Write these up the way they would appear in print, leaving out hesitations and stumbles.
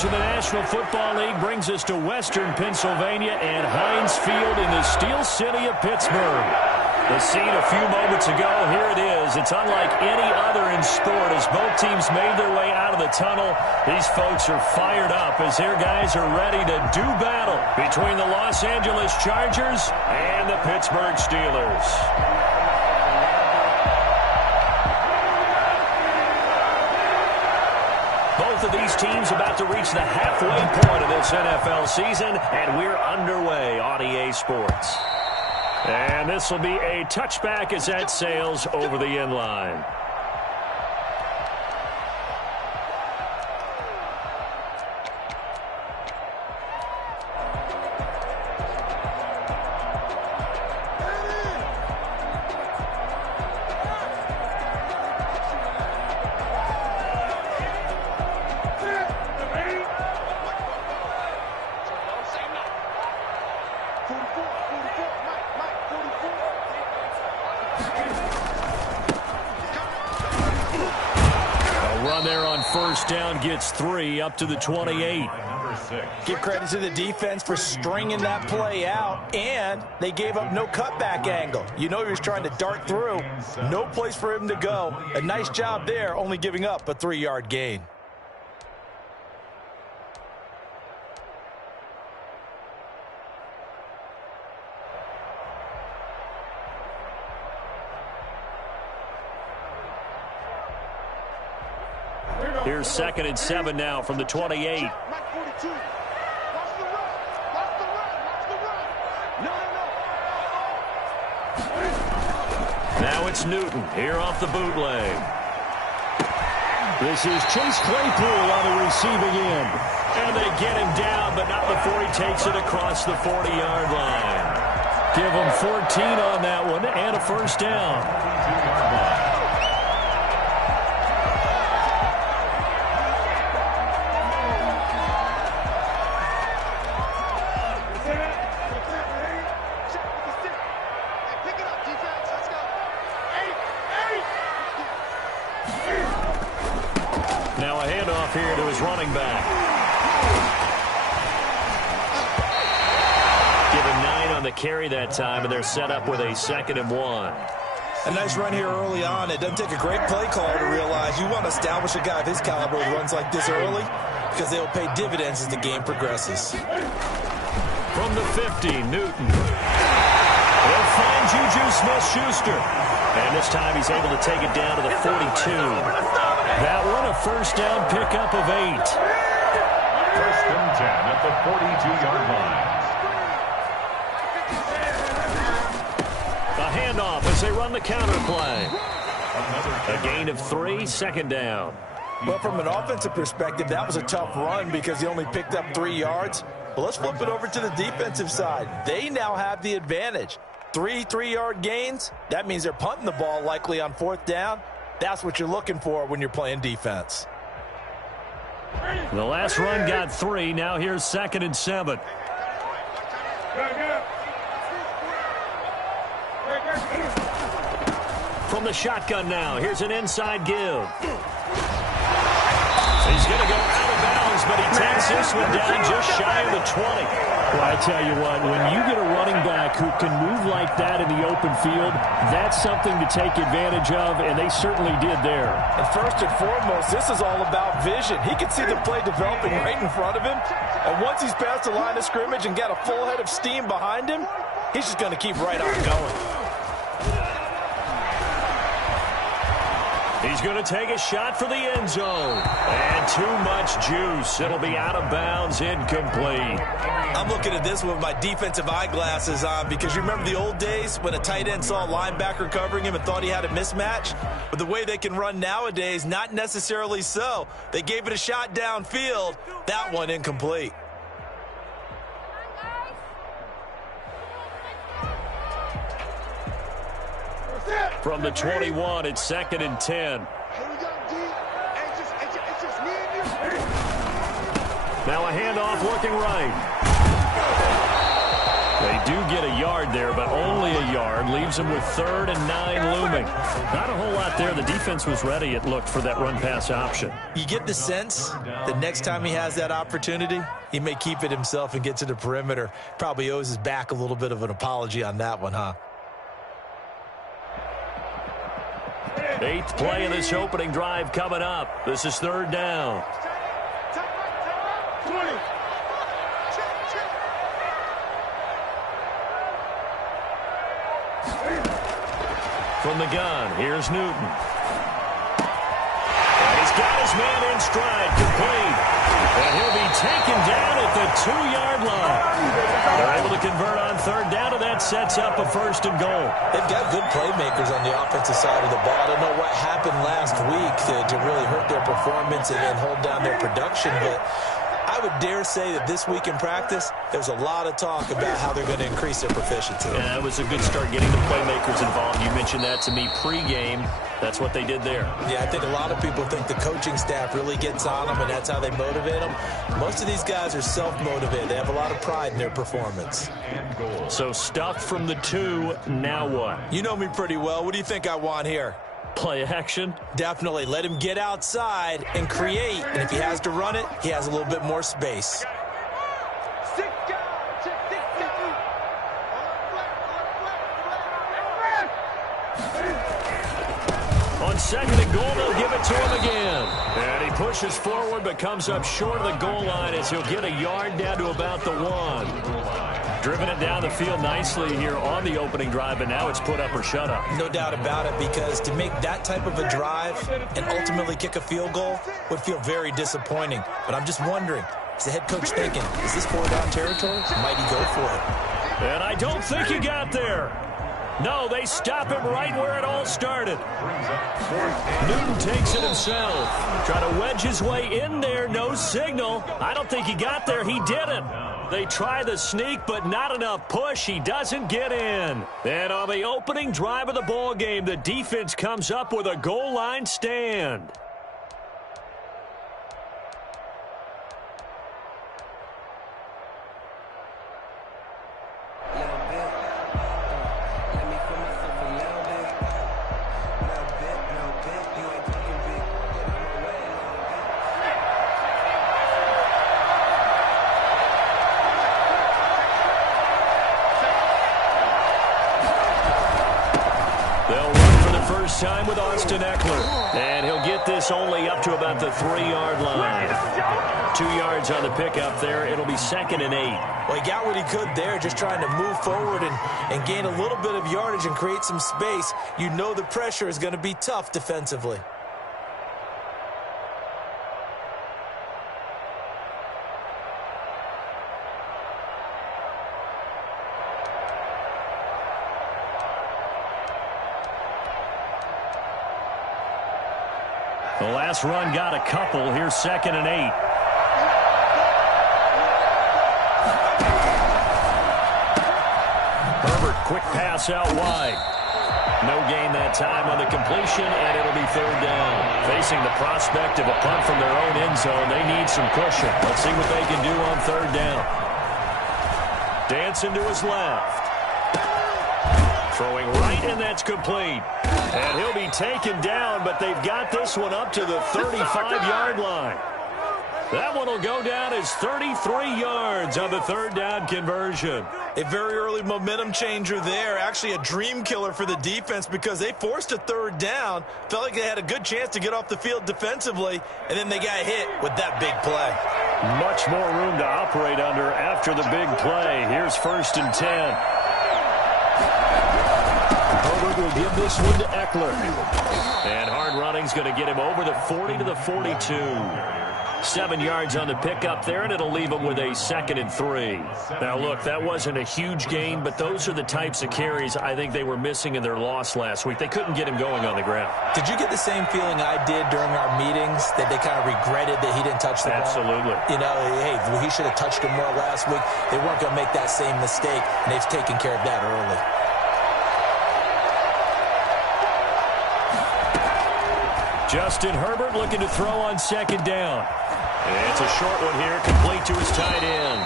coverage of the National Football League brings us to Western Pennsylvania and Heinz Field in the Steel City of Pittsburgh. The scene a few moments ago, here it is. It's unlike any other in sport as both teams made their way out of the tunnel. These folks are fired up as their guys are ready to do battle between the Los Angeles Chargers and the Pittsburgh Steelers. Both of these teams about to reach the halfway point of this NFL season, and we're underway on EA Sports. And this will be a touchback as that sails over the end line. First down gets 3 up to the 28. Give credit to the defense for stringing that play out, and they gave up no cutback angle. You know he was trying to dart through. No place for him to go. A nice job there, only giving up a 3-yard gain. Here's 2nd and 7 now from the 28. Now it's Newton here off the bootleg. This is Chase Claypool on the receiving end. And they get him down, but not before he takes it across the 40-yard line. Give him 14 on that one and a first down. Here to his running back. Given 9 on the carry that time, and they're set up with a 2nd and 1. A nice run here early on. It doesn't take a great play caller to realize you want to establish a guy of his caliber who runs like this early because they will pay dividends as the game progresses. From the 50, Newton. They'll find Juju Smith-Schuster. And this time he's able to take it down to the 42. That one a first down pickup of 8. 1st and 10 at the 42-yard line. A handoff as they run the counter play. A gain of 3, 2nd down. Well, from an offensive perspective, that was a tough run because he only picked up 3 yards. But let's flip it over to the defensive side. They now have the advantage. 3 3-yard gains. That means they're punting the ball likely on 4th down. That's what you're looking for when you're playing defense. The last run got 3. Now here's 2nd and 7. From the shotgun now, here's an inside give. He's going to go out of bounds, but he takes this one down just shy of the 20. Well, I tell you what, when you get a running back who can move like that in the open field, that's something to take advantage of, and they certainly did there. And first and foremost, this is all about vision. He can see the play developing right in front of him, and once he's past the line of scrimmage and got a full head of steam behind him, he's just going to keep right on going. He's going to take a shot for the end zone. And too much juice. It'll be out of bounds, incomplete. I'm looking at this with my defensive eyeglasses on because you remember the old days when a tight end saw a linebacker covering him and thought he had a mismatch? But the way they can run nowadays, not necessarily so. They gave it a shot downfield. That one incomplete. From the 21, it's 2nd and 10. Now a handoff looking right. They do get a yard there, but only a yard, leaves him with 3rd and 9 looming. Not a whole lot there. The defense was ready, it looked, for that run-pass option. You get the sense that next time he has that opportunity, he may keep it himself and get to the perimeter. Probably owes his back a little bit of an apology on that one, huh? 8th play of this opening drive coming up. This is 3rd down. From the gun, here's Newton. And he's got his man in stride, complete. And he'll be taken down at the 2-yard line. They're able to convert on 3rd down, and that sets up a 1st and goal. They've got good playmakers on the offensive side of the ball. I don't know what happened last week to really hurt their performance and hold down their production, but I would dare say that this week in practice, there's a lot of talk about how they're going to increase their proficiency. Yeah, it was a good start getting the playmakers involved. You mentioned that to me pregame. That's what they did there. Yeah, I think a lot of people think the coaching staff really gets on them, and that's how they motivate them. Most of these guys are self-motivated. They have a lot of pride in their performance. So stuff from the 2, now what? You know me pretty well. What do you think I want here? Play action? Definitely. Let him get outside and create. And if he has to run it, he has a little bit more space. On 2nd and goal, they'll give it to him again. And he pushes forward but comes up short of the goal line as he'll get a yard down to about the 1. Driven it down the field nicely here on the opening drive, but now it's put up or shut up. No doubt about it, because to make that type of a drive and ultimately kick a field goal would feel very disappointing. But I'm just wondering, is the head coach thinking, is this 4-down territory? Might he go for it? And I don't think he got there. No, they stop him right where it all started. Newton takes it himself. Trying to wedge his way in there, no signal. I don't think he got there. He didn't. They try the sneak, but not enough push. He doesn't get in. And on the opening drive of the ball game, the defense comes up with a goal line stand. Time with Austin Eckler, and he'll get this only up to about the 3-yard line. 2 yards on the pickup there. It'll be 2nd and 8. Well, he got what he could there, just trying to move forward and gain a little bit of yardage and create some space. You know the pressure is going to be tough defensively. The last run got a couple. Here's 2nd and 8. Herbert, quick pass out wide. No gain that time on the completion, and it'll be 3rd down. Facing the prospect of a punt from their own end zone, they need some cushion. Let's see what they can do on 3rd down. Dancing to his left. Throwing right, and that's complete. And he'll be taken down, but they've got this one up to the 35-yard line. That one will go down as 33 yards on the 3rd down conversion. A very early momentum changer there. Actually a dream killer for the defense, because they forced a 3rd down. Felt like they had a good chance to get off the field defensively, and then they got hit with that big play. Much more room to operate under after the big play. Here's 1st and 10. Herbert will give this one to Eckler. And hard running's going to get him over the 40 to the 42. 7 yards on the pickup there, and it'll leave him with a 2nd and 3. Now, look, that wasn't a huge gain, but those are the types of carries I think they were missing in their loss last week. They couldn't get him going on the ground. Did you get the same feeling I did during our meetings, that they kind of regretted that he didn't touch the ball? Absolutely. You know, hey, he should have touched him more last week. They weren't going to make that same mistake, and they've taken care of that early. Justin Herbert looking to throw on 2nd down. And it's a short one here, complete to his tight end.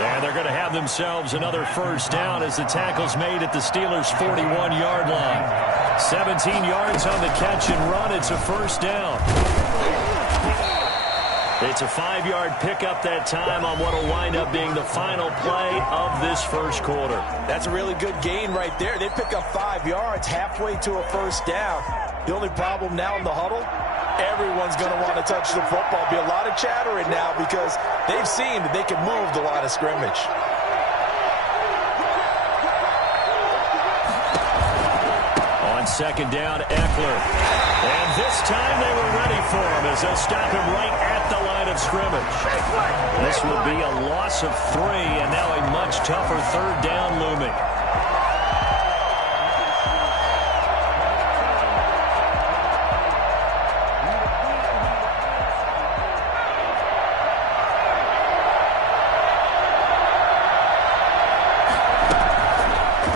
And they're going to have themselves another first down as the tackle's made at the Steelers' 41-yard line. 17 yards on the catch and run. It's a first down. It's a 5-yard pickup that time on what will wind up being the final play of this first quarter. That's a really good gain right there. They pick up 5 yards halfway to a first down. The only problem now in the huddle, everyone's going to want to touch the football. Be a lot of chattering now because they've seen that they can move the line of scrimmage. On second down, Eckler. And this time they were ready for him as they'll stop him right at the line of scrimmage. This will be a loss of 3 and now a much tougher third down looming.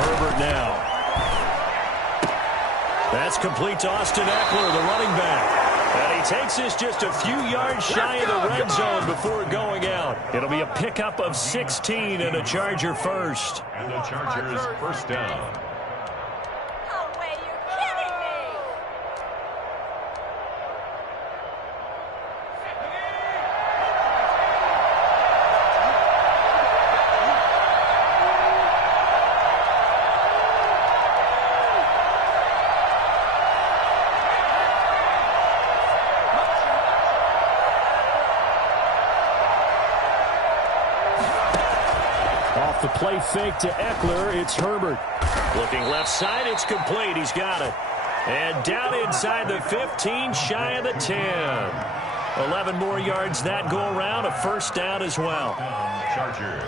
Herbert now. That's complete to Austin Eckler, the running back. And he takes this just a few yards shy of the red zone before going out. It'll be a pickup of 16 and a Charger first. And the Chargers first down. No way, you're kidding me! Off the play fake to Eckler, it's Herbert. Looking left side, it's complete. He's got it. And down inside the 15, shy of the 10. 11 more yards that go around, a first down as well. Chargers.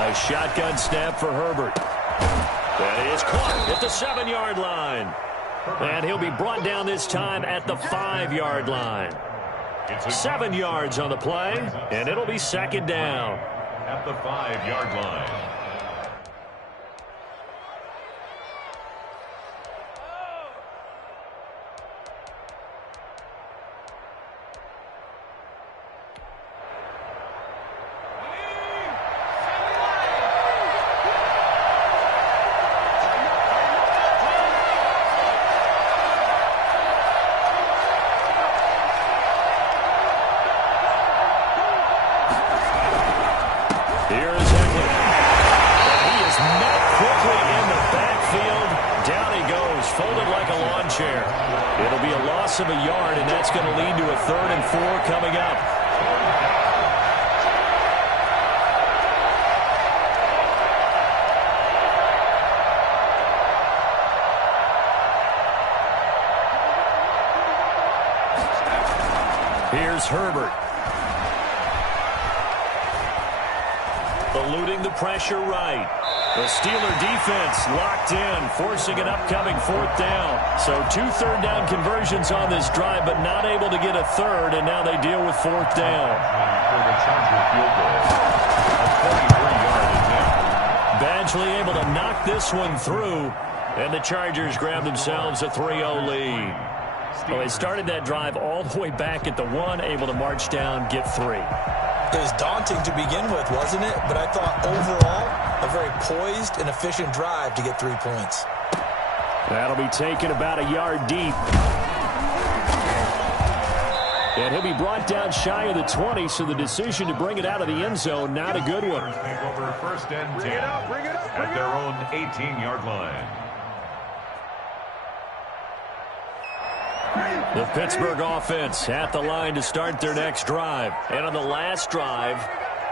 A shotgun snap for Herbert. That is caught at the 7-yard line. And he'll be brought down this time at the 5-yard line. 7 yards on the play, and it'll be second down. At the 5-yard line. Here is Eckler. And he is met quickly in the backfield. Down he goes, folded like a lawn chair. It'll be a loss of a yard, and that's going to lead to a 3rd and 4 coming up. Here's Herbert. Eluding the pressure right. The Steeler defense locked in, forcing an upcoming 4th down. So 2 third-down conversions on this drive, but not able to get a 3rd, and now they deal with 4th down. For the Charger field goal. A 43-yard attempt. Badgley able to knock this one through, and the Chargers grab themselves a 3-0 lead. Well, they started that drive all the way back at the 1, able to march down, get 3. It was daunting to begin with, wasn't it? But I thought overall, a very poised and efficient drive to get 3 points. That'll be taken about a yard deep. And he'll be brought down shy of the 20, so the decision to bring it out of the end zone, not a good one. Take over 1st and 10 at their own 18-yard line. The Pittsburgh offense at the line to start their next drive. And on the last drive,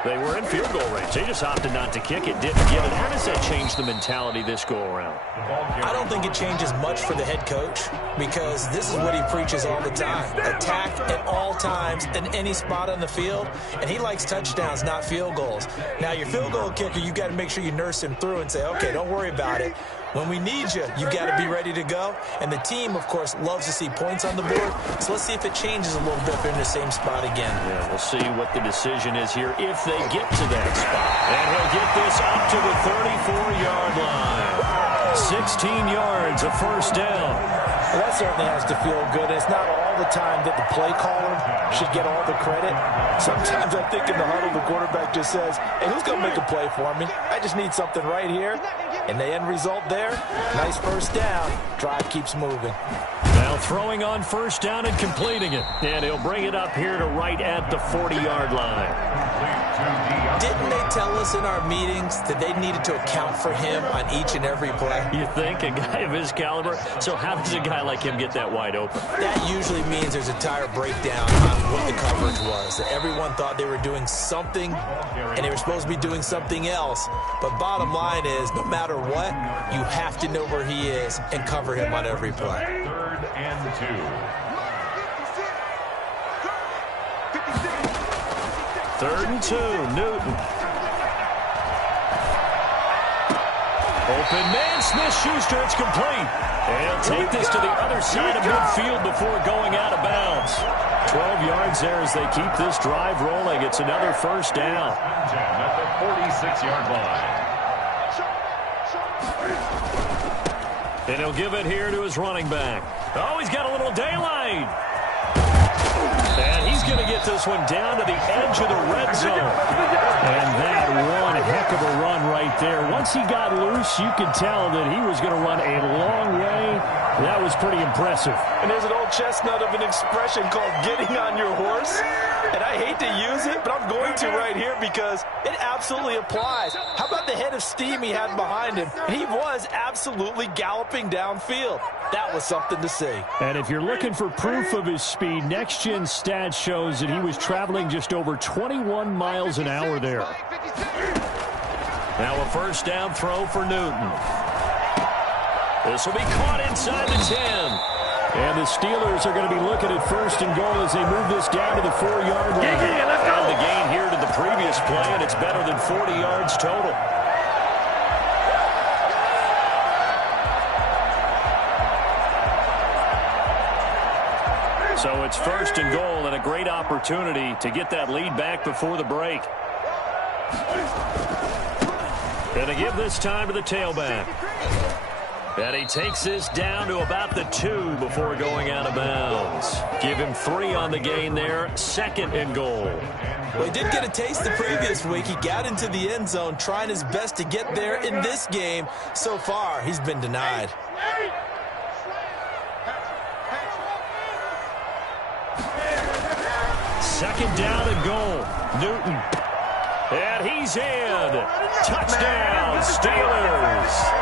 They were in field goal range. They just opted not to kick it, didn't get it. How does that change the mentality this go-around? I don't think it changes much for the head coach because this is what he preaches all the time. Attack at all times in any spot on the field, and he likes touchdowns, not field goals. Now, your field goal kicker, you got to make sure you nurse him through and say, okay, don't worry about it. When we need you, you got to be ready to go. And the team, of course, loves to see points on the board. So let's see if it changes a little bit if they're in the same spot again. Yeah, we'll see what the decision is here if they get to that spot. And he'll get this up to the 34-yard line. 16 yards, a first down. Well, that certainly has to feel good. It's not all the time that the play caller should get all the credit. Sometimes I think in the huddle, the quarterback just says, hey, who's going to make a play for me? I just need something right here. And the end result there, nice first down. Drive keeps moving. Now throwing on first down and completing it. And he'll bring it up here to right at the 40-yard line. Didn't they tell us in our meetings that they needed to account for him on each and every play? You think? A guy of his caliber? So how does a guy like him get that wide open? That usually means there's a entire breakdown on what the coverage was. That everyone thought they were doing something, and they were supposed to be doing something else. But bottom line is, no matter what, you have to know where he is and cover him on every play. 3rd and 2. 3rd and 2, Newton. Open man, Smith-Schuster, it's complete. And he'll take this to the other side of midfield before going out of bounds. 12 yards there as they keep this drive rolling. It's another first down. At the 46-yard line. And he'll give it here to his running back. Oh, he's got a little daylight. And he's going to get this one down to the edge of the red zone. And that one heck of a run right there. Once he got loose, you could tell that he was going to run a long way. That was pretty impressive. And there's an old chestnut of an expression called getting on your horse. And I hate to use it, but I'm going to right here because it absolutely applies. How about the head of steam he had behind him? He was absolutely galloping downfield. That was something to see. And if you're looking for proof of his speed, Next Gen Stats shows that he was traveling just over 21 miles an hour there. Now a first down throw for Newton. This will be caught inside the 10. And the Steelers are going to be looking at first and goal as they move this down to the 4-yard line. And the gain here to the previous play, and it's better than 40 yards total. So it's first and goal and a great opportunity to get that lead back before the break. And to give this time to the tailback. And he takes this down to about the 2 before going out of bounds. Give him 3 on the gain there. 2nd and goal. Well, he did get a taste the previous week. He got into the end zone trying his best to get there in this game. So far, he's been denied. Second down and goal. Newton. And he's in. Touchdown, Steelers.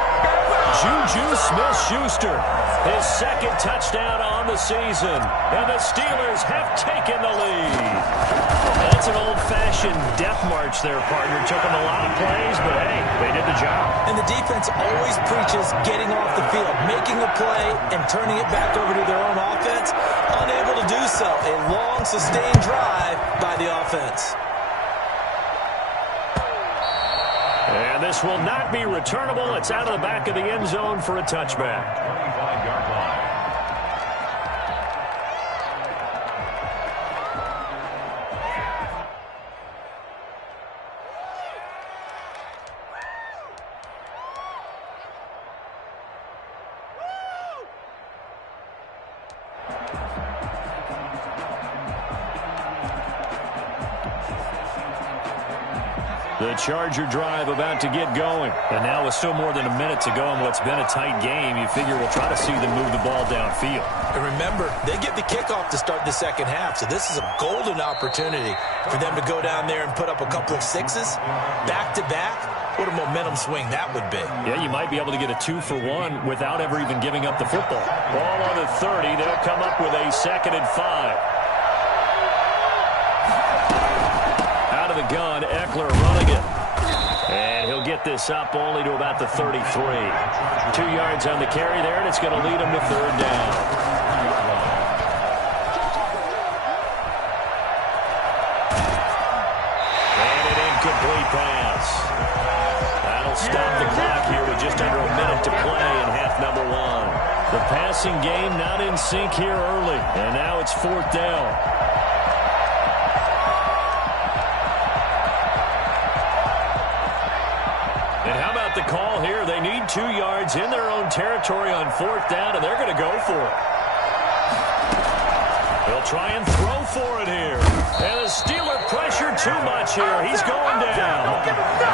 Juju Smith-Schuster, his 2nd touchdown on the season. And the Steelers have taken the lead. That's an old-fashioned death march there, partner. Took them a lot of plays, but hey, they did the job. And the defense always preaches getting off the field, making a play, and turning it back over to their own offense. Unable to do so. A long, sustained drive by the offense. And this will not be returnable. It's out of the back of the end zone for a touchback. 25-yard line. The Charger drive about to get going. And now with still more than a minute to go in what's been a tight game, you figure we'll try to see them move the ball downfield. And remember, they get the kickoff to start the second half, so this is a golden opportunity for them to go down there and put up a couple of 6s back-to-back. What a momentum swing that would be. Yeah, you might be able to get a 2-for-1 without ever even giving up the football. Ball on the 30. They'll come up with a 2nd and 5. Out of the gun, get this up only to about the 33. 2 yards on the carry there, and it's going to lead them to third down. And an incomplete pass. That'll stop the clock here with just under a minute to play in half number 1. The passing game not in sync here early, and now it's fourth down. And how about the call here? They need 2 yards in their own territory on fourth down, and they're going to go for it. They'll try and throw for it here. And the Steeler pressure too much here. He's going down.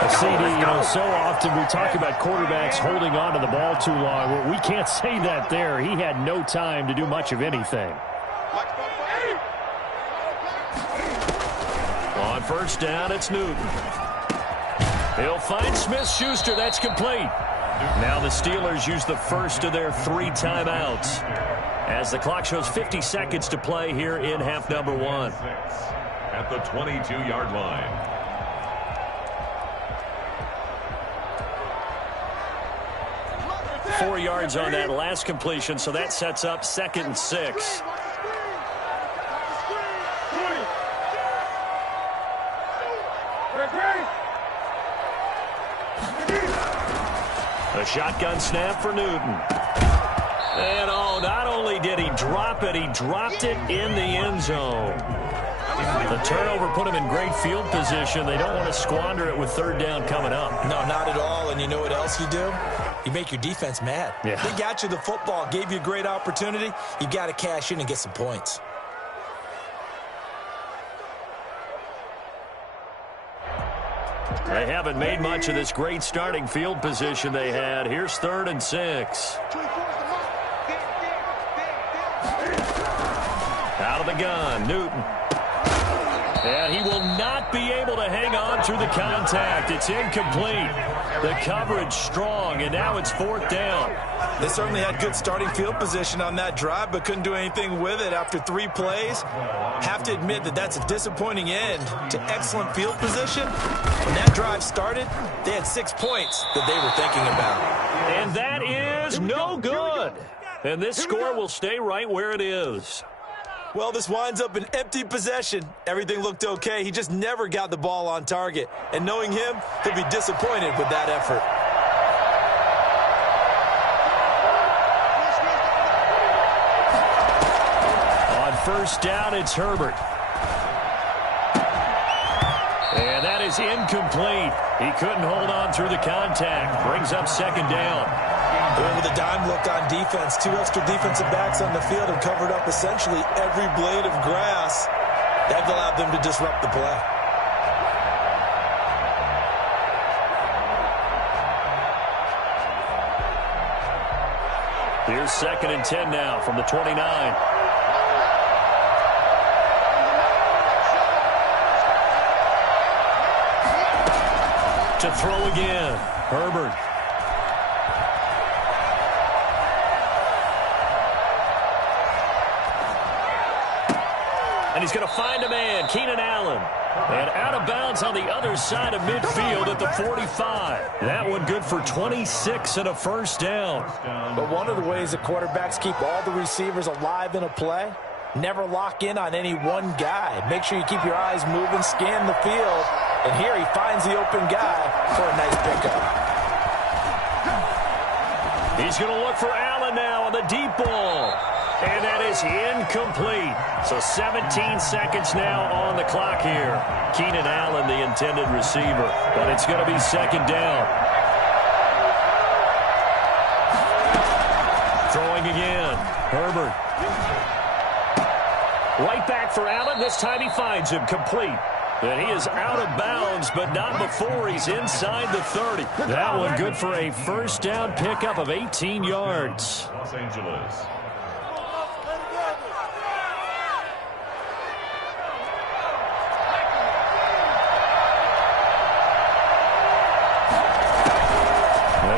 CD, so often we talk about quarterbacks holding on to the ball too long. Well, we can't say that there. He had no time to do much of anything. On first down, it's Newton. He'll find Smith-Schuster. That's complete. Now the Steelers use the first of their 3 timeouts as the clock shows 50 seconds to play here in half number 1. At the 22-yard line. Four yards on that last completion, so that sets up 2nd and 6. A shotgun snap for Newton. And not only did he drop it, he dropped it in the end zone. The turnover put him in great field position. They don't want to squander it with third down coming up. No, not at all. And you know what else you do? You make your defense mad. Yeah. They got you the football, gave you a great opportunity. You got to cash in and get some points. They haven't made much of this great starting field position they had. Here's 3rd and 6. Out of the gun, Newton. And he will not be able to hang on through the contact. It's incomplete. The coverage strong, and now it's 4th down. They certainly had good starting field position on that drive, but couldn't do anything with it after 3 plays. Have to admit that that's a disappointing end to excellent field position. When that drive started, they had 6 points that they were thinking about. And that is no good. And this score will stay right where it is. Well, this winds up an empty possession. Everything looked okay. He just never got the ball on target. And knowing him, he'll be disappointed with that effort. On first down, it's Herbert. And that is incomplete. He couldn't hold on through the contact. Brings up 2nd down. With a dime look on defense, 2 extra defensive backs on the field and covered up essentially every blade of grass. That allowed them to disrupt the play. Here's 2nd and 10 now from the 29. To throw again, Herbert. And he's going to find a man, Keenan Allen. And out of bounds on the other side of midfield at the 45. That one good for 26 and a first down. But one of the ways that quarterbacks keep all the receivers alive in a play, never lock in on any one guy. Make sure you keep your eyes moving, scan the field. And here he finds the open guy for a nice pickup. He's going to look for Allen now on the deep ball. And that is incomplete. So 17 seconds now on the clock here. Keenan Allen, the intended receiver. But it's going to be 2nd down. Throwing again. Herbert. Right back for Allen. This time he finds him complete. And he is out of bounds, but not before he's inside the 30. That one good for a first down pickup of 18 yards. Los Angeles.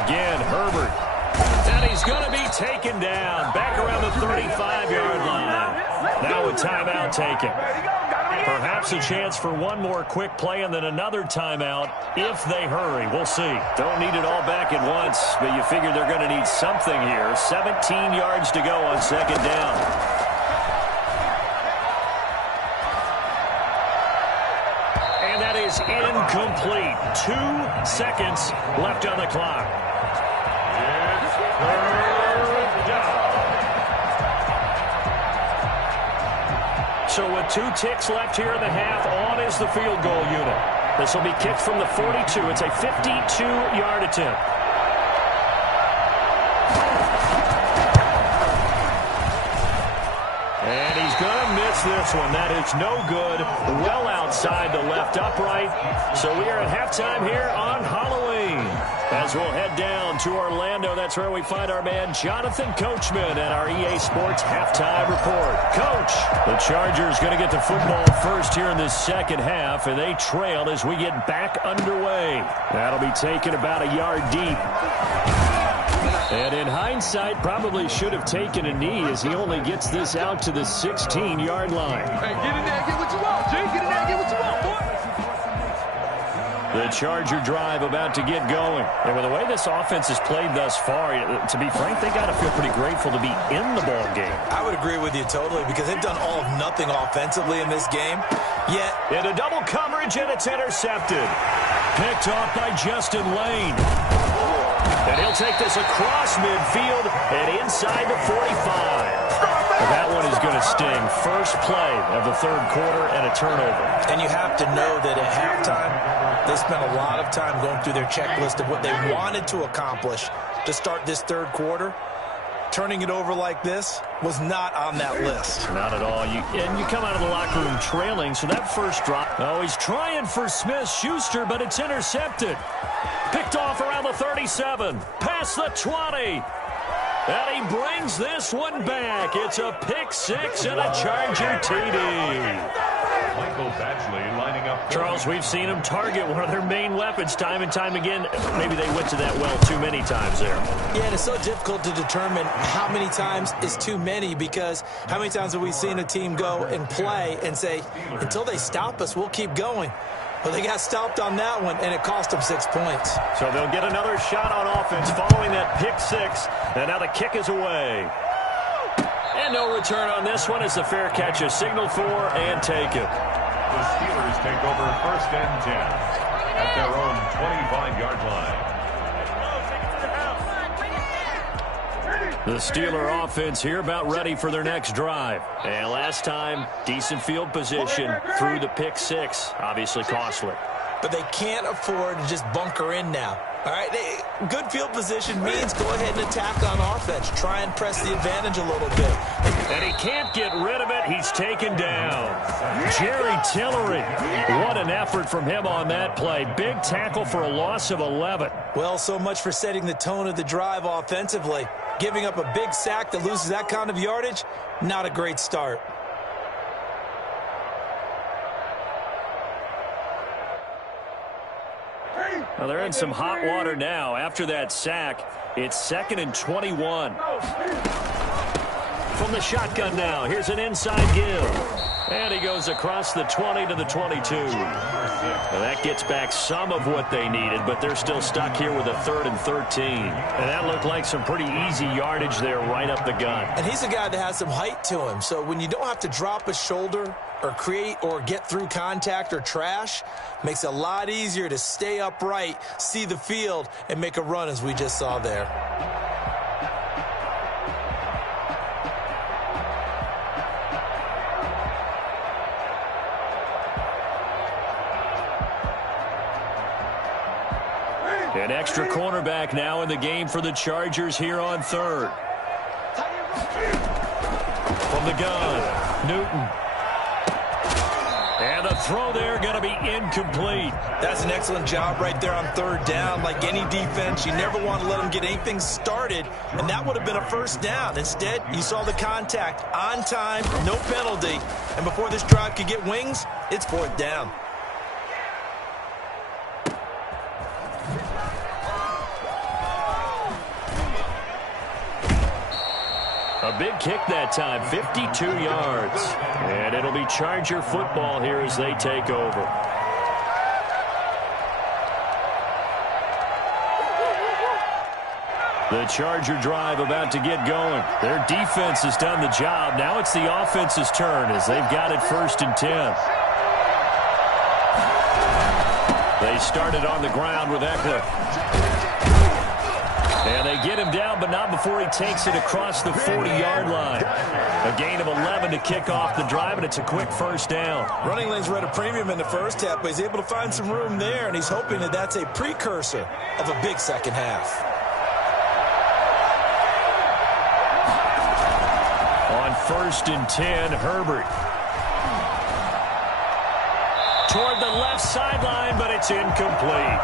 Again, Herbert. And he's going to be taken down back around the 35-yard line. Now a timeout taken. Perhaps a chance for one more quick play and then another timeout if they hurry. We'll see. Don't need it all back at once, but you figure they're going to need something here. 17 yards to go on second down. And that is incomplete. 2 seconds left on the clock. So with 2 ticks left here in the half, on is the field goal unit. This will be kicked from the 42. It's a 52-yard attempt. And he's going to miss this one. That is no good. Well outside the left upright. So we are at halftime here on Halloween. As we'll head down to Orlando, that's where we find our man Jonathan Coachman at our EA Sports Halftime Report. Coach, the Chargers going to get the football first here in this second half, and they trail as we get back underway. That'll be taken about a yard deep. And in hindsight, probably should have taken a knee as he only gets this out to the 16-yard line. Hey, get in there and get what you want, G. Get in there and get what you want, boy. The Charger drive about to get going. And with the way this offense has played thus far, to be frank, they got to feel pretty grateful to be in the ball game. I would agree with you totally because they've done all of nothing offensively in this game. Yet, into double coverage, and it's intercepted. Picked off by Justin Lane. And he'll take this across midfield and inside the 45. That one is going to sting. First play of the third quarter and a turnover. And you have to know that at halftime, they spent a lot of time going through their checklist of what they wanted to accomplish to start this third quarter. Turning it over like this was not on that list. Not at all. And you come out of the locker room trailing, so that first drop. Oh, he's trying for Smith-Schuster, but it's intercepted. Picked off around the 37. Past the 20. And he brings this one back. It's a pick six and a Charger TD. Michael Batchley lining up. Charles, we've seen him target one of their main weapons time and time again. Maybe they went to that well too many times there. Yeah, and it's so difficult to determine how many times is too many because how many times have we seen a team go and play and say, until they stop us, we'll keep going. Well, they got stopped on that one, and it cost them 6 points. So they'll get another shot on offense following that pick six, and now the kick is away. And no return on this one as the fair catch is signaled for and taken. The Steelers take over first and 10 at their own 25-yard line. The Steeler offense here about ready for their next drive. And last time, decent field position through the pick six. Obviously costly. But they can't afford to just bunker in now. All right, good field position means go ahead and attack on offense. Try and press the advantage a little bit. And he can't get rid of it. He's taken down. Jerry Tillery. What an effort from him on that play. Big tackle for a loss of 11. Well, so much for setting the tone of the drive offensively. Giving up a big sack that loses that kind of yardage, not a great start. Well, they're in some hot water now. After that sack, it's 2nd and 21. From the shotgun now, here's an inside give. And he goes across the 20 to the 22. Now that gets back some of what they needed, but they're still stuck here with a 3rd and 13. And that looked like some pretty easy yardage there right up the gut. And he's a guy that has some height to him, so when you don't have to drop a shoulder or create or get through contact or trash, makes it a lot easier to stay upright, see the field, and make a run as we just saw there. An extra cornerback now in the game for the Chargers here on 3rd. From the gun, Newton. And the throw there going to be incomplete. That's an excellent job right there on 3rd down. Like any defense, you never want to let them get anything started, and that would have been a 1st down. Instead, you saw the contact on time, no penalty, and before this drive could get wings, it's 4th down. A big kick that time, 52 yards. And it'll be Charger football here as they take over. The Charger drive about to get going. Their defense has done the job. Now it's the offense's turn as they've got it 1st and 10. They started on the ground with Eckler. And they get him down, but not before he takes it across the 40-yard line. A gain of 11 to kick off the drive, and it's a quick 1st down. Running lanes were at a premium in the first half, but he's able to find some room there, and he's hoping that that's a precursor of a big second half. On 1st and 10, Herbert. Toward the left sideline, but it's incomplete.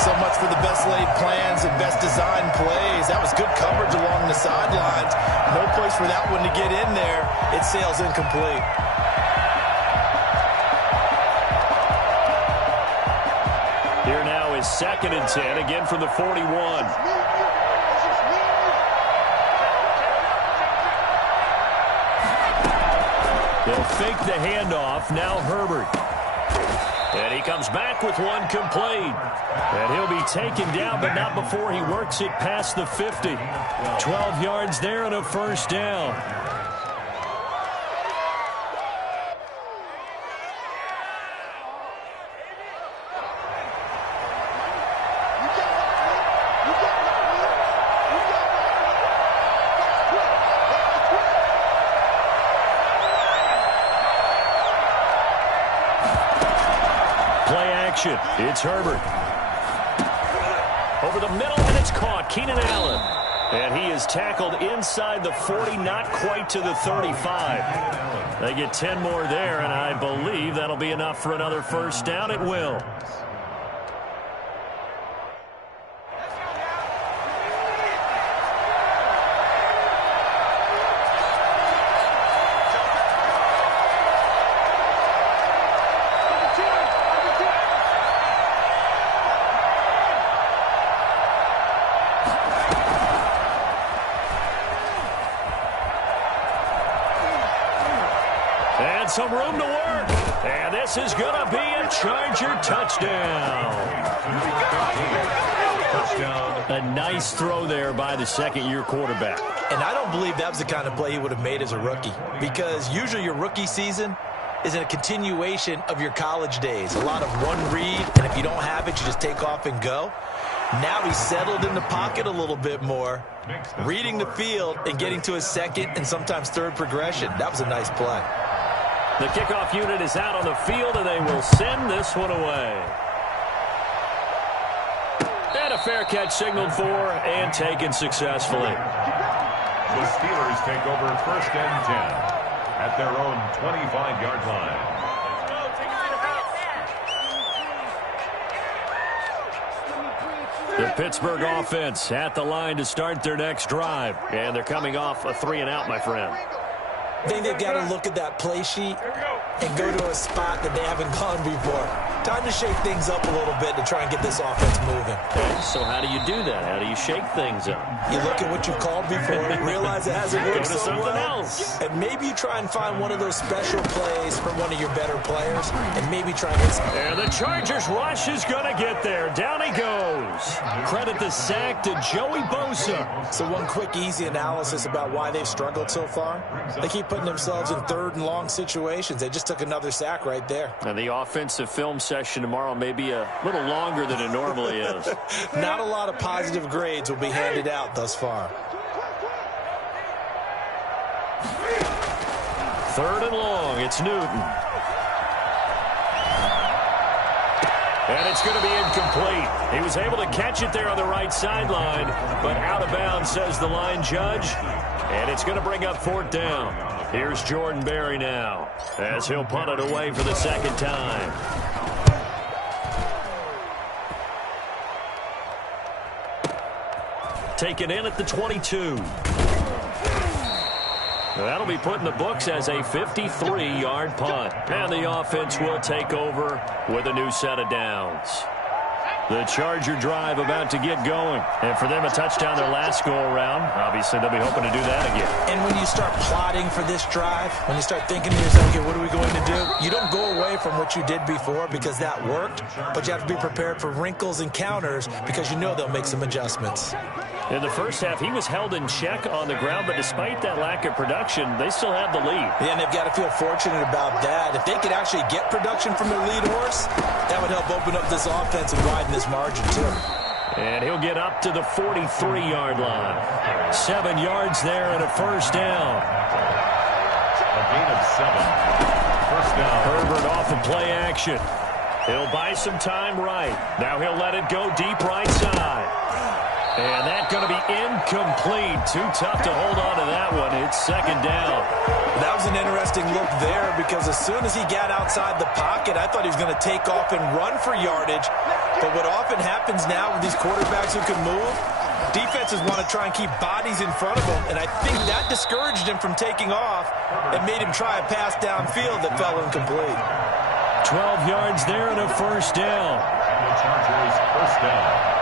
So much for the best laid plans and best designed plays. That was good coverage along the sidelines. No place for that one to get in there. It sails incomplete. Here now is 2nd and 10, again from the 41. They'll fake the handoff. Now Herbert. And he comes back with one complete. And he'll be taken down, but not before he works it past the 50. 12 yards there and a 1st down. It's Herbert. Over the middle, and it's caught. Keenan Allen. And he is tackled inside the 40, not quite to the 35. They get 10 more there, and I believe that'll be enough for another 1st down. It will. Some room to work. And this is going to be a Charger touchdown. A nice throw there by the 2nd-year quarterback. And I don't believe that was the kind of play he would have made as a rookie, because usually your rookie season is a continuation of your college days. A lot of one read, and if you don't have it, you just take off and go. Now he's settled in the pocket a little bit more, reading the field and getting to his 2nd and sometimes 3rd progression. That was a nice play. The kickoff unit is out on the field, and they will send this one away. And a fair catch signaled for and taken successfully. The Steelers take over 1st and 10 at their own 25-yard line. The Pittsburgh offense at the line to start their next drive. And they're coming off a 3-and-out, my friend. I think they've got to look at that play sheet and go to a spot that they haven't gone before. Time to shake things up a little bit to try and get this offense moving. Okay, so how do you do that? How do you shake things up? You look at what you called before, realize it hasn't worked Go to so something well, else. and maybe you try and find one of those special plays from one of your better players, and maybe try and get some. And the Chargers rush is going to get there. Down he goes. Credit the sack to Joey Bosa. So one quick, easy analysis about why they've struggled so far. They keep putting themselves in 3rd and long situations. They just took another sack right there. And the offensive film session tomorrow may be a little longer than it normally is. Not a lot of positive grades will be handed out thus far. 3rd and long. It's Newton. And it's going to be incomplete. He was able to catch it there on the right sideline, but out of bounds, says the line judge. And it's going to bring up 4th down. Here's Jordan Berry now as he'll punt it away for the 2nd time. Taken in at the 22. That'll be put in the books as a 53-yard punt. And the offense will take over with a new set of downs. The Charger drive about to get going. And for them, a touchdown their last go-around. Obviously, they'll be hoping to do that again. And when you start plotting for this drive, when you start thinking to yourself, okay, what are we going to do? You don't go away from what you did before because that worked, but you have to be prepared for wrinkles and counters because you know they'll make some adjustments. In the first half, he was held in check on the ground, but despite that lack of production, they still have the lead. Yeah, and they've got to feel fortunate about that. If they could actually get production from their lead horse, that would help open up this offense and widen this margin, too. And he'll get up to the 43-yard line. 7 yards there and a first down. A gain of 7. First down. Herbert off of play action. He'll buy some time right. Now he'll let it go deep right side. And that's going to be incomplete. Too tough to hold on to that one. It's second down. That was an interesting look there because as soon as he got outside the pocket, I thought he was going to take off and run for yardage. But what often happens now with these quarterbacks who can move, defenses want to try and keep bodies in front of them. And I think that discouraged him from taking off and made him try a pass downfield that fell incomplete. 12 yards there and a first down. And the Chargers first down.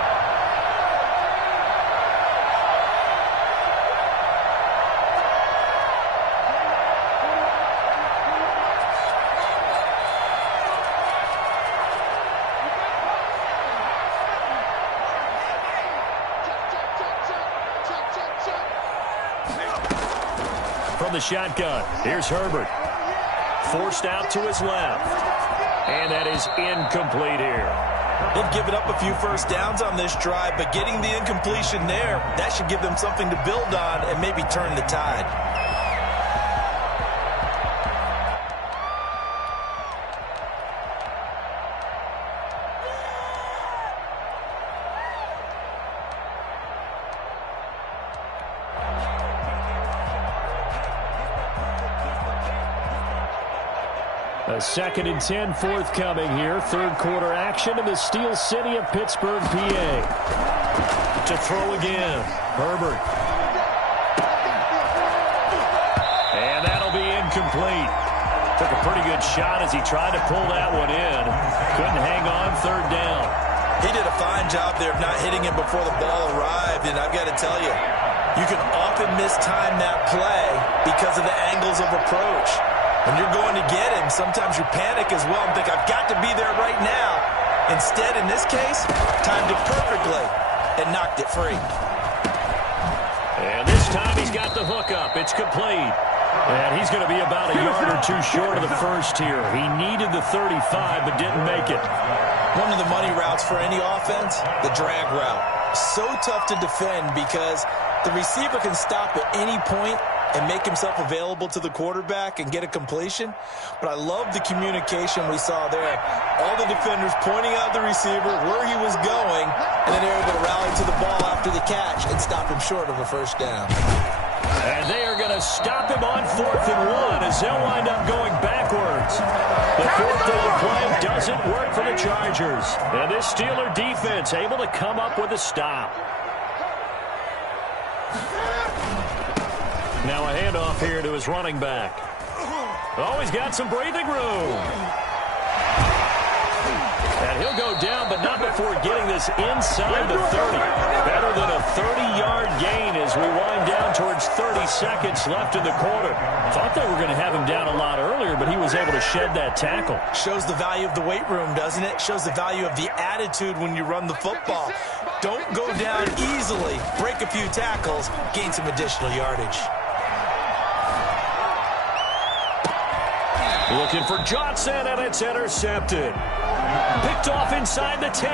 From the shotgun, here's Herbert. Forced out to his left. And that is incomplete here. They've given up a few first downs on this drive, but getting the incompletion there, that should give them something to build on and maybe turn the tide. A 2nd and 10 forthcoming here. Third quarter action in the Steel City of Pittsburgh, PA. To throw again. Herbert. And that'll be incomplete. Took a pretty good shot as he tried to pull that one in. Couldn't hang on third down. He did a fine job there of not hitting him before the ball arrived, and I've got to tell you, you can often mistime that play because of the angles of approach. When you're going to get him, sometimes you panic as well and think, I've got to be there right now. Instead, in this case, timed it perfectly and knocked it free. And this time he's got the hook up. It's complete. And he's going to be about a yard or two short of the first here. He needed the 35 but didn't make it. One of the money routes for any offense, the drag route. So tough to defend because the receiver can stop at any point and make himself available to the quarterback and get a completion. But I love the communication we saw there. All the defenders pointing out the receiver, where he was going, and then they were able to rally to the ball after the catch and stop him short of a first down. And they are going to stop him on 4th and 1 as they'll wind up going backwards. The 4th down play doesn't work for the Chargers. And this Steeler defense able to come up with a stop. Now a handoff here to his running back. Oh, he's got some breathing room. And he'll go down, but not before getting this inside the 30. Better than a 30-yard gain as we wind down towards 30 seconds left in the quarter. Thought they were going to have him down a lot earlier, but he was able to shed that tackle. Shows the value of the weight room, doesn't it? Shows the value of the attitude when you run the football. Don't go down easily. Break a few tackles. Gain some additional yardage. Looking for Johnson, and it's intercepted. Picked off inside the 10.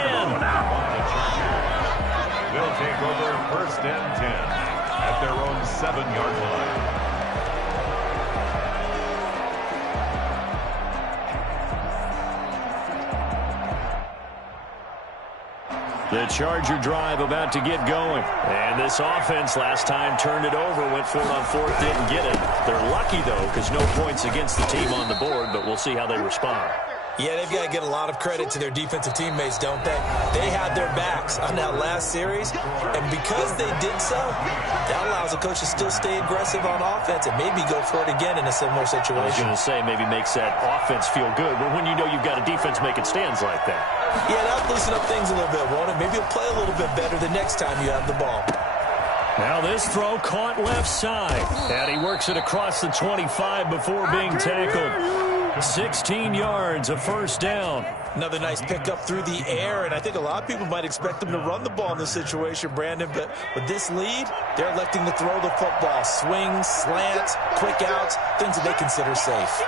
They'll take over first and 10 at their own 7-yard line. The Charger drive about to get going. And this offense last time turned it over, went for it on 4th, didn't get it. They're lucky, though, because no points against the team on the board, but we'll see how they respond. Yeah, they've got to get a lot of credit to their defensive teammates, don't they? They had their backs on that last series, and because they did so, that allows the coach to still stay aggressive on offense and maybe go for it again in a similar situation. I was going to say maybe makes that offense feel good, but when you know you've got a defense making stands like that. Yeah, that'll loosen up things a little bit, won't it? Maybe you'll play a little bit better the next time you have the ball. Now this throw caught left side, and he works it across the 25 before being tackled. 16 yards, a first down. Another nice pickup through the air, and I think a lot of people might expect them to run the ball in this situation, Brandon, but with this lead, they're electing to throw the football. Swings, slants, quick outs, things that they consider safe.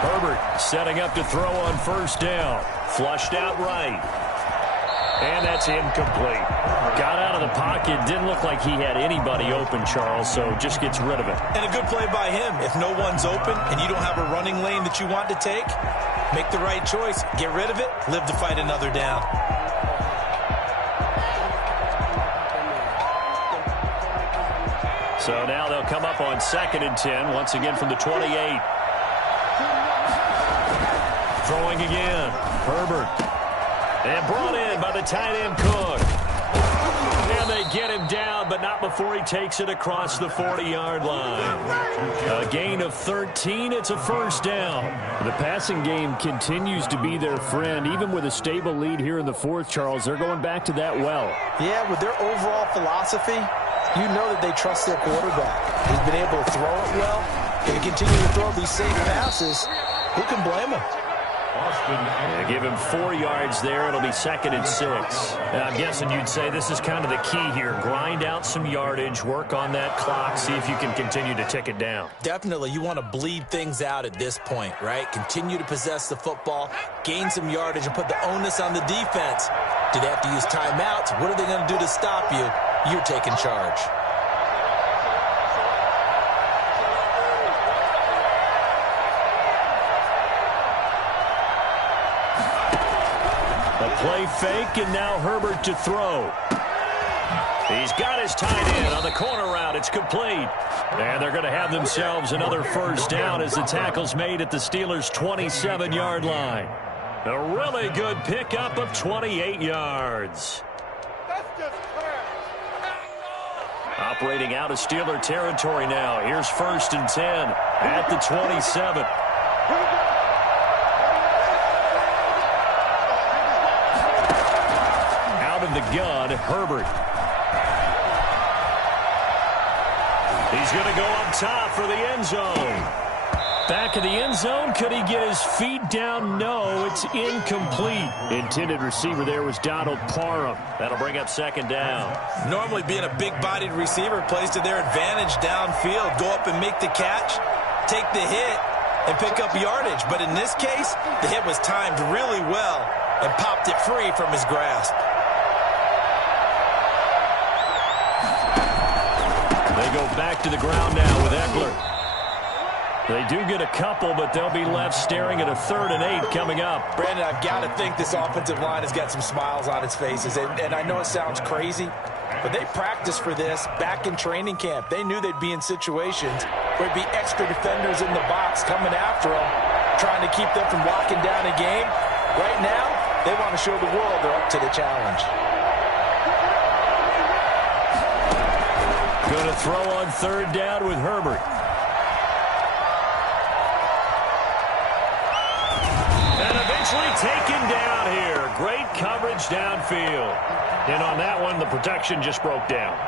Herbert setting up to throw on first down. Flushed out right. And that's incomplete. Got out of the pocket. Didn't look like he had anybody open, Charles, so just gets rid of it. And a good play by him. If no one's open and you don't have a running lane that you want to take, make the right choice. Get rid of it. Live to fight another down. So now they'll come up on 2nd and 10, once again from the 28. Throwing again. Herbert. And brought in by the tight end Cook. And they get him down, but not before he takes it across the 40-yard line. A gain of 13. It's a first down. The passing game continues to be their friend. Even with a stable lead here in the fourth, Charles, they're going back to that well. Yeah, with their overall philosophy, you know that they trust their quarterback. He's been able to throw it well. If he continues to throw these safe passes, who can blame him? Yeah, give him 4 yards there. It'll be 2nd and 6. And I'm guessing you'd say this is kind of the key here. Grind out some yardage, work on that clock, see if you can continue to tick it down. Definitely. You want to bleed things out at this point, right? Continue to possess the football, gain some yardage, and put the onus on the defense. Do they have to use timeouts? What are they going to do to stop you? You're taking charge. Play fake, and now Herbert to throw. He's got his tight end on the corner route. It's complete. And they're going to have themselves another first down as the tackle's made at the Steelers' 27-yard line. A really good pickup of 28 yards. Operating out of Steeler territory now. Here's 1st and 10 at the 27. The gun, Herbert. He's going to go up top for the end zone. Back of the end zone. Could he get his feet down? No, it's incomplete. Intended receiver there was Donald Parham. That'll bring up 2nd down. Normally being a big-bodied receiver plays to their advantage downfield. Go up and make the catch, take the hit, and pick up yardage. But in this case, the hit was timed really well and popped it free from his grasp. They go back to the ground now with Eckler. They do get a couple, but they'll be left staring at a 3rd and 8 coming up. Brandon, I've got to think this offensive line has got some smiles on its faces. And I know it sounds crazy, but they practiced for this back in training camp. They knew they'd be in situations where there'd be extra defenders in the box coming after them, trying to keep them from locking down a game. Right now, they want to show the world they're up to the challenge. Going to throw on 3rd down with Herbert. And eventually taken down here. Great coverage downfield. And on that one, the protection just broke down.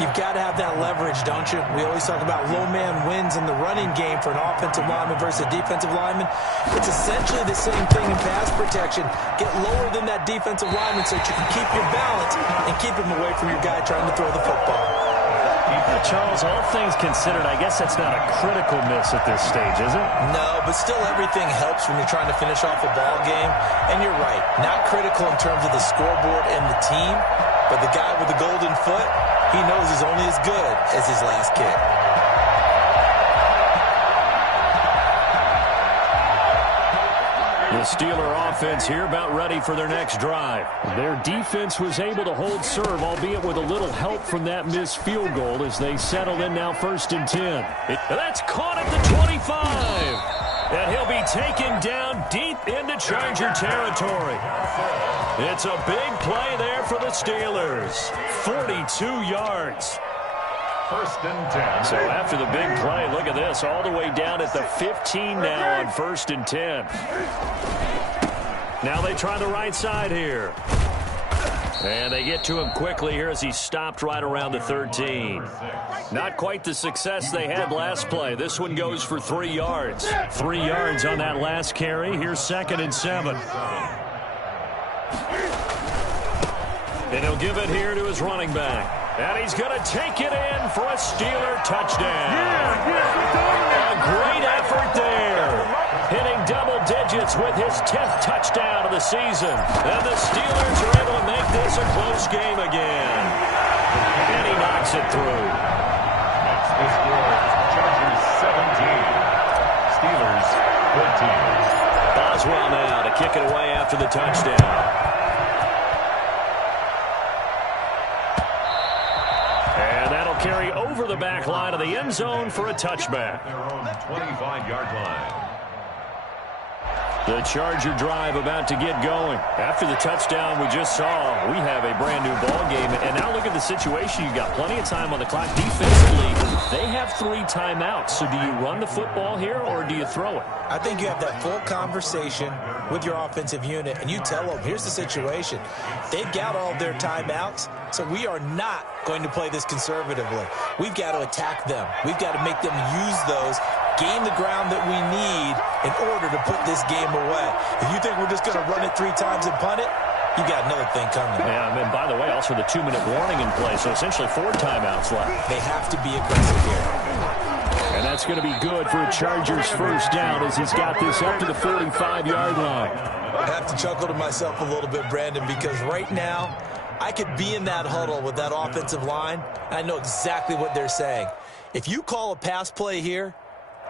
You've got to have that leverage, don't you? We always talk about low man wins in the running game for an offensive lineman versus a defensive lineman. It's essentially the same thing in pass protection. Get lower than that defensive lineman so that you can keep your balance and keep him away from your guy trying to throw the football. Charles, all things considered, I guess that's not a critical miss at this stage, is it? No, but still everything helps when you're trying to finish off a ball game. And you're right, not critical in terms of the scoreboard and the team, but the guy with the golden foot, he knows he's only as good as his last kick. The The Steeler offense here about ready for their next drive. Their defense was able to hold serve, albeit with a little help from that missed field goal as they settle in now 1st and 10. That's caught at the 25. And he'll be taken down deep into Charger territory. It's a big play there for the Steelers. 42 yards. 1st and 10. So after the big play, look at this, all the way down at the 15 now on 1st and 10. Now they try the right side here. And they get to him quickly here as he stopped right around the 13. Not quite the success they had last play. This one goes for 3 yards. 3 yards on that last carry. Here's 2nd and 7. And he'll give it here to his running back. And he's going to take it in for a Steeler touchdown. A great effort there. Hitting double digits with his 10th touchdown of the season. And the Steelers are able to make this a close game again. And he knocks it through. That's the score. Chargers 17. Steelers 14. Boswell now to kick it away after the touchdown. And that'll carry over the back line of the end zone for a touchback. Their own 25-yard line. The Charger drive about to get going. After the touchdown we just saw, we have a brand new ball game. And now look at the situation. You've got plenty of time on the clock. Defensively, they have 3 timeouts. So do you run the football here or do you throw it? I think you have that full conversation with your offensive unit, and you tell them, here's the situation. They've got all their timeouts, so we are not going to play this conservatively. We've got to attack them. We've got to make them use those, gain the ground that we need in order to put this game away. If you think we're just going to run it 3 times and punt it, you got another thing coming. Yeah, and by the way, also the 2-minute warning in play, so essentially 4 timeouts left. They have to be aggressive here. And that's going to be good for a Chargers first down as he's got this up to the 45-yard line. I have to chuckle to myself a little bit, Brandon, because right now I could be in that huddle with that offensive line, and I know exactly what they're saying. If you call a pass play here,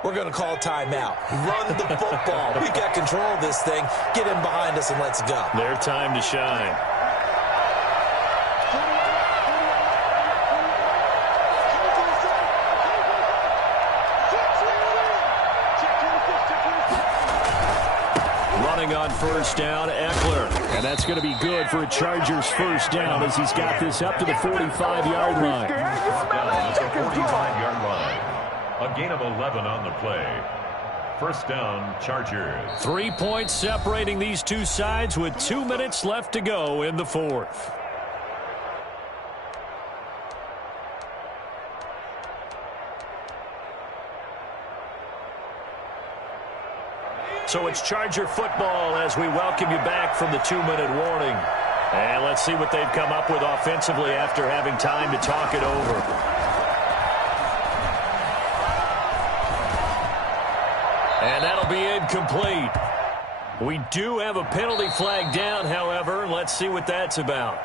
we're going to call timeout. Run the football. We've got control of this thing. Get in behind us and let's go. Their time to shine. Running on first down, Eckler. And that's going to be good for a Chargers first down as he's got this up to the 45-yard line. That's a 45-yard line. A gain of 11 on the play. First down, Chargers. 3 points separating these two sides with 2 minutes left to go in the 4th. So it's Charger football as we welcome you back from the 2-minute warning. And let's see what they've come up with offensively after having time to talk it over. And that'll be incomplete. We do have a penalty flag down, however. Let's see what that's about.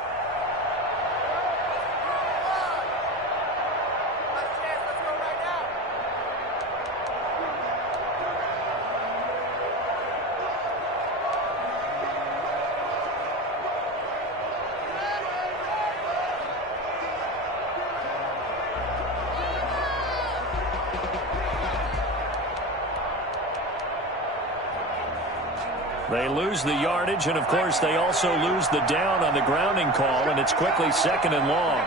They lose the yardage, and, of course, they also lose the down on the grounding call, and it's quickly 2nd and long.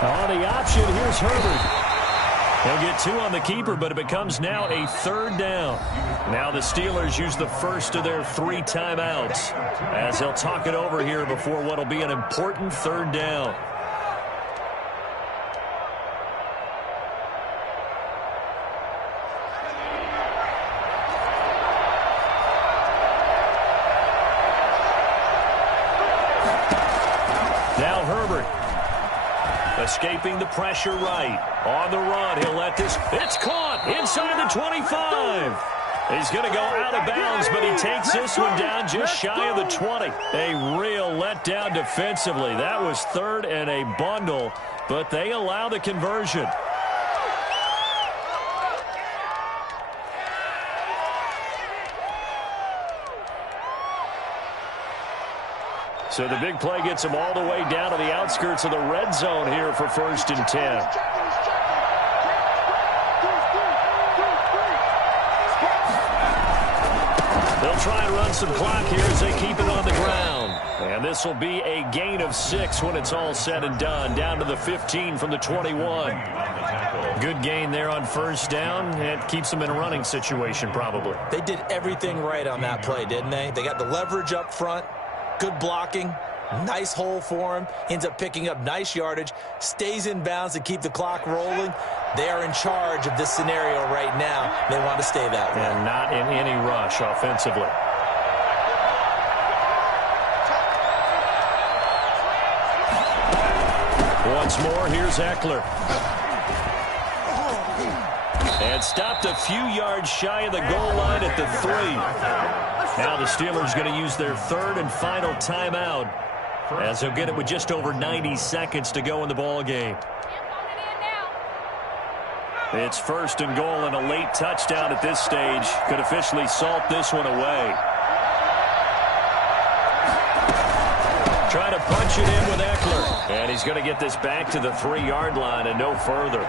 On the option, here's Herbert. He'll get 2 on the keeper, but it becomes now a 3rd down. Now the Steelers use the first of their 3 timeouts as they'll talk it over here before what will be an important 3rd down. Now Herbert, escaping the pressure right. On the run, he'll let this. It's caught inside the 25. He's going to go out of bounds, but he takes this one down just shy of the 20. A real letdown defensively. That was 3rd and a bundle, but they allow the conversion. So the big play gets them all the way down to the outskirts of the red zone here for 1st and 10. They'll try and run some clock here as they keep it on the ground. And this will be a gain of 6 when it's all said and done. Down to the 15 from the 21. Good gain there on 1st down. It keeps them in a running situation probably. They did everything right on that play, didn't they? They got the leverage up front, good blocking, nice hole for him. Ends up picking up nice yardage, stays in bounds to keep the clock rolling. They are in charge of this scenario right now. They want to stay that way. And not in any rush offensively. Once more, here's Eckler. And stopped a few yards shy of the goal line at the 3. Now the Steelers going to use their 3rd and final timeout, as they'll get it with just over 90 seconds to go in the ball game. It's 1st and goal, and a late touchdown at this stage could officially salt this one away. Trying to punch it in with Eckler. And he's going to get this back to the 3-yard line and no further.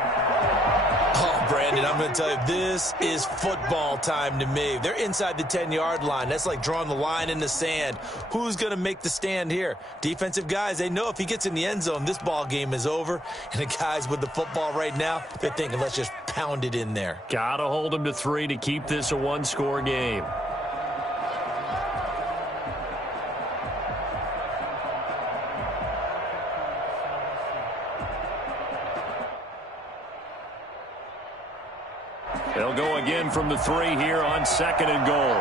Oh, Brandon, I'm going to tell you, this is football time to me. They're inside the 10-yard line. That's like drawing the line in the sand. Who's going to make the stand here? Defensive guys, they know if he gets in the end zone, this ball game is over. And the guys with the football right now, they're thinking, let's just pound it in there. Got to hold him to 3 to keep this a 1-score game. They'll go again from the 3 here on 2nd and goal.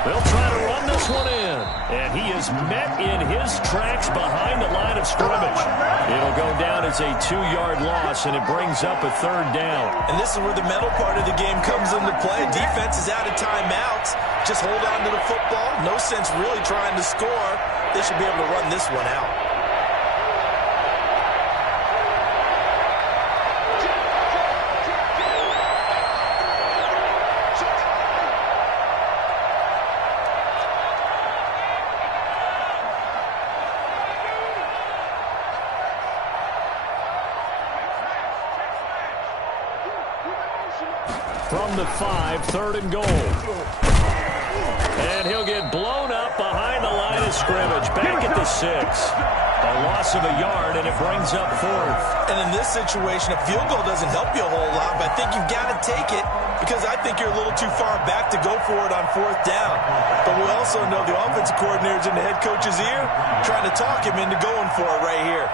They'll try to run this one in. And he is met in his tracks behind the line of scrimmage. It'll go down as a 2-yard loss, and it brings up a 3rd down. And this is where the mental part of the game comes into play. Defense is out of timeouts. Just hold on to the football. No sense really trying to score. They should be able to run this one out. From the 5, 3rd and goal. And he'll get blown up behind the line of scrimmage. Back at the 6. A loss of a yard, and it brings up 4th. And in this situation, a field goal doesn't help you a whole lot, but I think you've got to take it because I think you're a little too far back to go for it on 4th down. But we also know the offensive coordinator's in the head coach's ear, trying to talk him into going for it right here.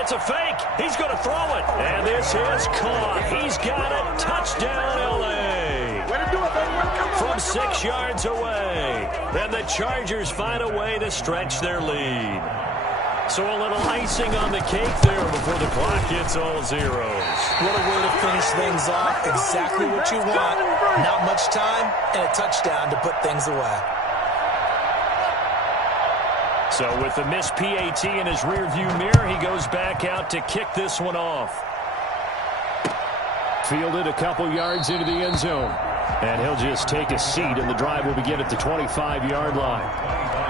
It's a fake. He's going to throw it. And this is caught. He's got it. Touchdown, L.A. From 6 yards away. And the Chargers find a way to stretch their lead. So a little icing on the cake there before the clock hits all zeros. What a way to finish things off. Exactly what you want. Not much time and a touchdown to put things away. So with the missed PAT in his rearview mirror, he goes back out to kick this one off. Fielded a couple yards into the end zone. And he'll just take a seat, and the drive will begin at the 25-yard line.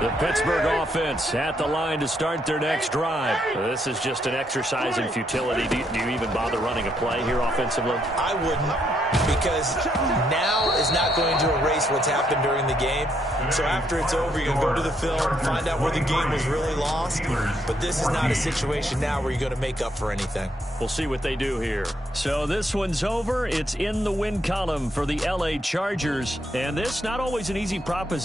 The Pittsburgh offense at the line to start their next drive. This is just an exercise in futility. Do you even bother running a play here offensively? I wouldn't, because now is not going to erase what's happened during the game. So after it's over, you're going to go to the film, find out where the game was really lost. But this is not a situation now where you're going to make up for anything. We'll see what they do here. So this one's over. It's in the win column for the L.A. Chargers. And this not always an easy proposition.